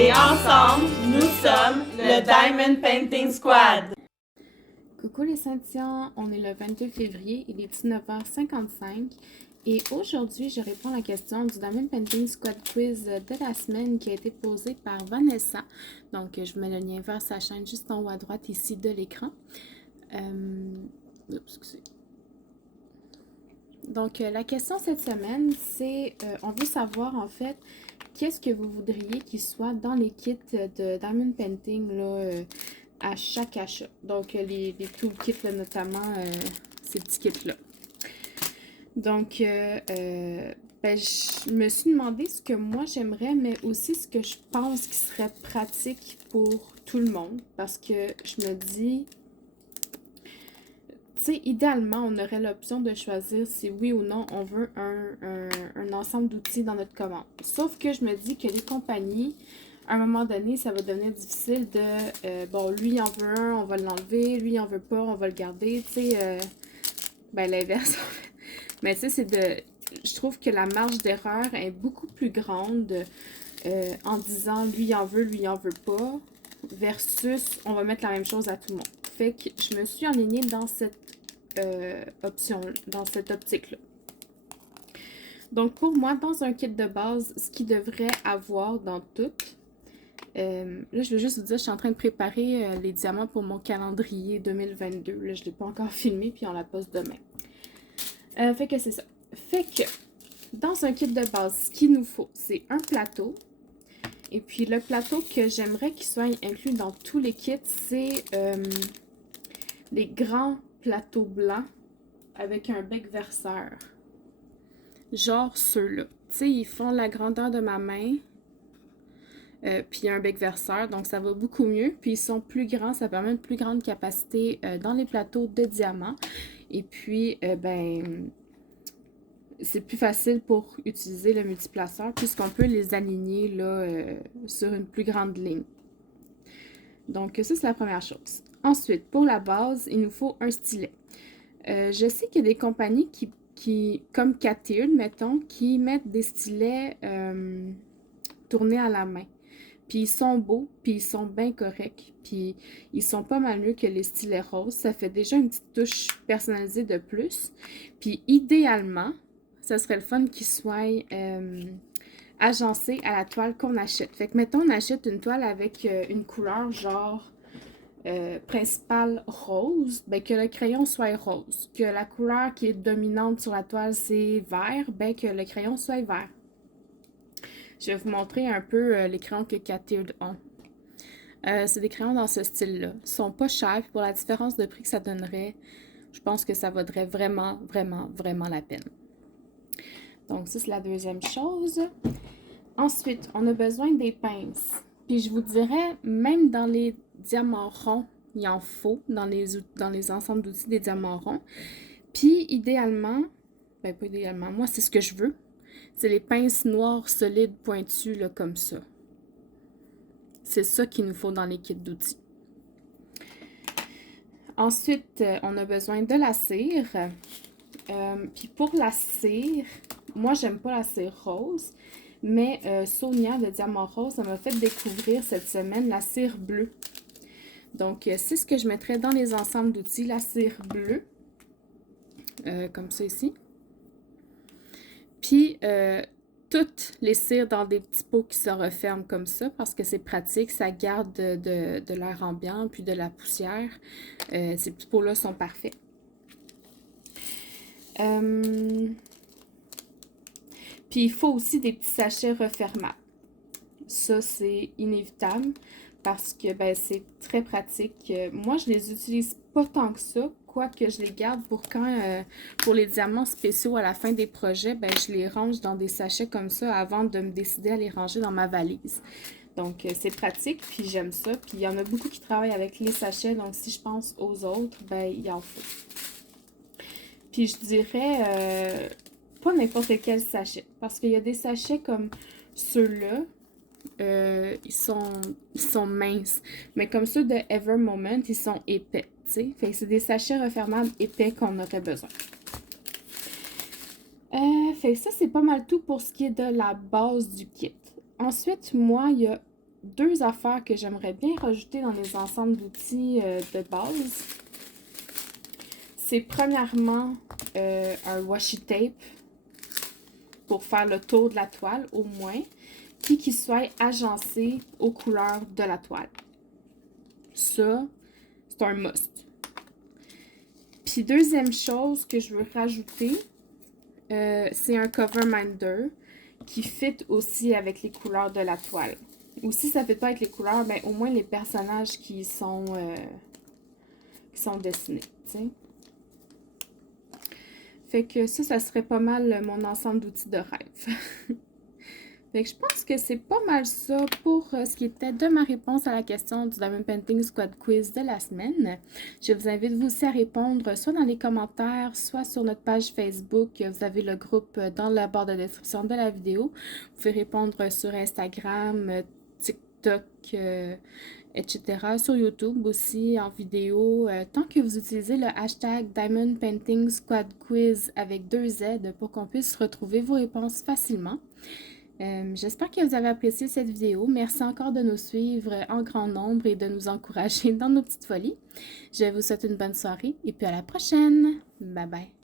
Et ensemble, nous sommes le Diamond Painting Squad. Coucou les Saint-Tiens, on est le 22 février, il est 19h55 et aujourd'hui je réponds à la question du Diamond Painting Squad Quiz de la semaine qui a été posée par Vanessa. Donc je vous mets le lien vers sa chaîne juste en haut à droite ici de l'écran. Donc la question cette semaine c'est, on veut savoir en fait qu'est-ce que vous voudriez qu'il soit dans les kits de Diamond Painting là, à chaque achat. Donc, les toolkits, là, notamment ces petits kits-là. Donc, je me suis demandé ce que moi j'aimerais, mais aussi ce que je pense qui serait pratique pour tout le monde. Parce que je me dis, tu sais, idéalement, on aurait l'option de choisir si oui ou non on veut un ensemble d'outils dans notre commande. Sauf que je me dis que les compagnies, à un moment donné, ça va devenir difficile de, bon, lui il en veut un, on va l'enlever, lui il en veut pas, on va le garder, tu sais, ben l'inverse, en fait. Mais tu sais, c'est de, je trouve que la marge d'erreur est beaucoup plus grande en disant lui il en veut, lui il en veut pas, versus on va mettre la même chose à tout le monde. Fait que je me suis alignée dans cette option, dans cette optique-là. Donc pour moi, dans un kit de base, ce qu'il devrait avoir dans tout, là, je veux juste vous dire, je suis en train de préparer les diamants pour mon calendrier 2022. Là, je ne l'ai pas encore filmé, puis on la poste demain. Fait que c'est ça. Fait que, dans un kit de base, ce qu'il nous faut, c'est un plateau. Et puis, le plateau que j'aimerais qu'il soit inclus dans tous les kits, c'est les grands plateaux blancs avec un bec verseur. Genre ceux-là. Tu sais, ils font la grandeur de ma main. Puis un bec verseur, donc ça va beaucoup mieux. Puis ils sont plus grands, ça permet une plus grande capacité dans les plateaux de diamants. Et puis, ben, c'est plus facile pour utiliser le multiplaceur puisqu'on peut les aligner là, sur une plus grande ligne. Donc ça, c'est la première chose. Ensuite, pour la base, il nous faut un stylet. Je sais qu'il y a des compagnies qui comme Cathilde, mettons, qui mettent des stylets tournés à la main. Puis ils sont beaux, puis ils sont bien corrects, puis ils sont pas mal mieux que les stylets roses. Ça fait déjà une petite touche personnalisée de plus. Puis idéalement, ça serait le fun qu'ils soient agencés à la toile qu'on achète. Fait que mettons, on achète une toile avec une couleur genre principale rose, ben que le crayon soit rose. Que la couleur qui est dominante sur la toile, c'est vert, ben que le crayon soit vert. Je vais vous montrer un peu les crayons que Cathilde ont. C'est des crayons dans ce style-là. Ils sont pas chers, puis pour la différence de prix que ça donnerait, je pense que ça vaudrait vraiment, vraiment, vraiment la peine. Donc ça, c'est la deuxième chose. Ensuite, on a besoin des pinces. Puis je vous dirais, même dans les diamants ronds, il en faut dans les ensembles d'outils des diamants ronds. Puis idéalement, ben pas idéalement, moi c'est ce que je veux. C'est les pinces noires solides pointues là, comme ça. C'est ça qu'il nous faut dans les kits d'outils. Ensuite, on a besoin de la cire. Puis pour la cire, moi j'aime pas la cire rose, mais Sonia de Diamant Rose, ça m'a fait découvrir cette semaine la cire bleue. Donc c'est ce que je mettrais dans les ensembles d'outils, la cire bleue. Comme ça ici. Puis, toutes les cires dans des petits pots qui se referment comme ça parce que c'est pratique, ça garde de l'air ambiant puis de la poussière. Ces petits pots-là sont parfaits. Puis, il faut aussi des petits sachets refermables. Ça, c'est inévitable parce que ben, c'est très pratique. Moi, je les utilise pas tant que ça. Quoique je les garde pour quand, pour les diamants spéciaux à la fin des projets, ben, je les range dans des sachets comme ça avant de me décider à les ranger dans ma valise. Donc, c'est pratique, puis j'aime ça. Puis, il y en a beaucoup qui travaillent avec les sachets, donc si je pense aux autres, ben, il en faut. Puis, je dirais, pas n'importe quel sachet, parce qu'il y a des sachets comme ceux-là, ils sont minces. Mais comme ceux de Ever Moment, ils sont épais. Fait que c'est des sachets refermables épais qu'on aurait besoin. Fait que ça, c'est pas mal tout pour ce qui est de la base du kit. Ensuite, moi, il y a deux affaires que j'aimerais bien rajouter dans les ensembles d'outils de base. C'est premièrement un washi tape pour faire le tour de la toile au moins, puis qu'il soit agencé aux couleurs de la toile. Ça, c'est un must. Puis deuxième chose que je veux rajouter, c'est un cover minder qui fit aussi avec les couleurs de la toile. Ou si ça ne fit pas avec les couleurs, ben au moins les personnages qui sont dessinés, t'sais. Fait que ça serait pas mal mon ensemble d'outils de rêve. Fait que je pense que c'est pas mal ça pour ce qui était de ma réponse à la question du Diamond Painting Squad Quiz de la semaine. Je vous invite vous aussi à répondre soit dans les commentaires, soit sur notre page Facebook. Vous avez le groupe dans la barre de description de la vidéo. Vous pouvez répondre sur Instagram, TikTok, etc. Sur YouTube aussi en vidéo. Tant que vous utilisez le hashtag Diamond Painting Squad Quiz avec 2 Z pour qu'on puisse retrouver vos réponses facilement. J'espère que vous avez apprécié cette vidéo. Merci encore de nous suivre en grand nombre et de nous encourager dans nos petites folies. Je vous souhaite une bonne soirée et puis à la prochaine. Bye bye.